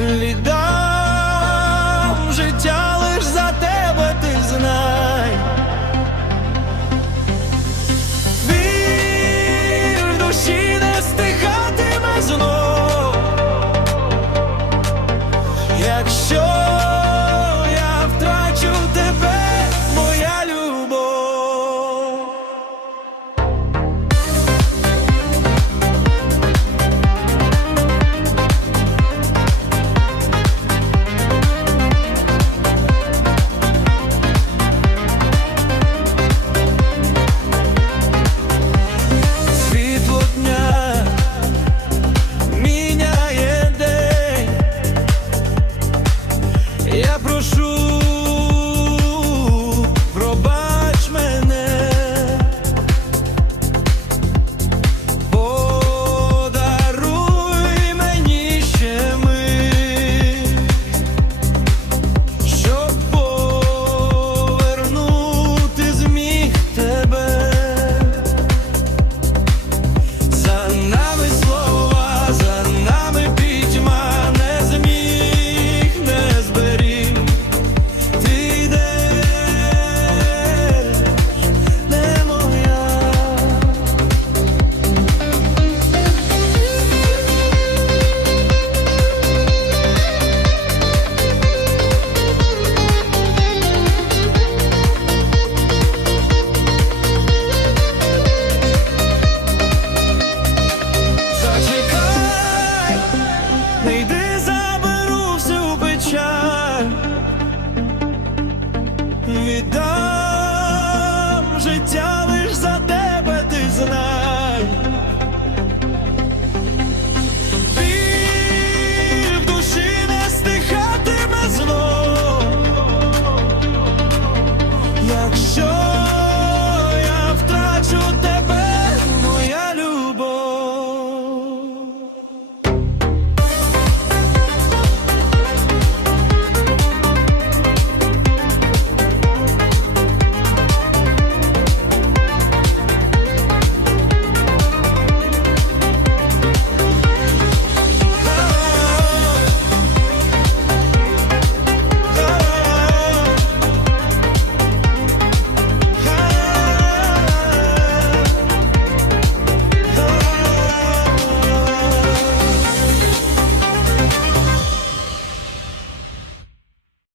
Ліда die